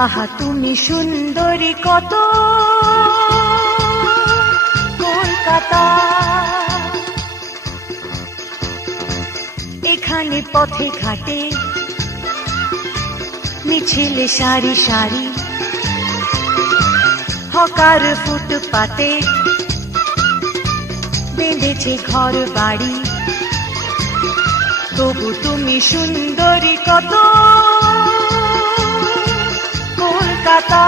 আহা তুমি সুন্দরী কত কলকাতা, এখানে পথে ঘাটে মিছিলে সারি সারি, হকার ফুটপাতে বেঁধেছে ঘর বাড়ি, তবু তুমি সুন্দরী কত কলকাতা।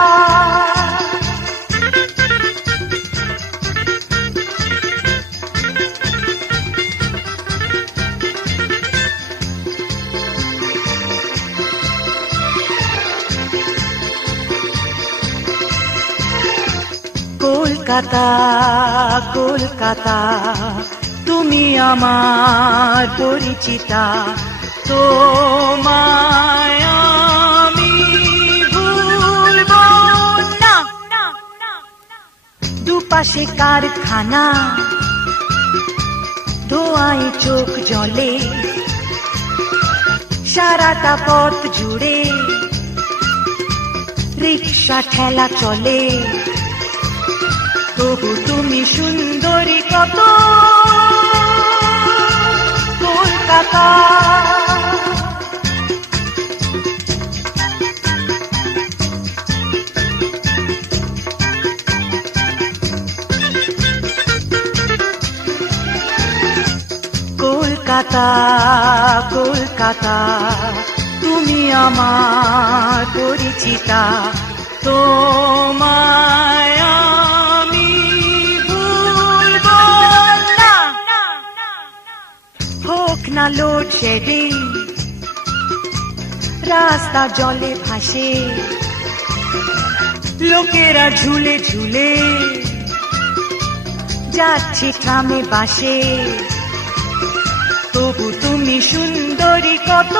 কলকাতা কলকাতা তুমি আমার পরিচিতা, তোমায় আমি ভুলব না। দুপাশে কারখানা, ধোঁয়ায় চোখ জ্বলে, সারাটা পথ জুড়ে রিক্সা ঠেলা চলে, তবু তুমি সুন্দরী কত কলকাতা। কলকাতা কলকাতা তুমি আমার পরিচিতা, তোমায় আমি ভুলব না। হোক না লোডশেডিং, রাস্তা জলে ভাসে, লোকেরা ঝুলে ঝুলে যাচ্ছে ট্রামে বাসে, তবু তুমি সুন্দরী কত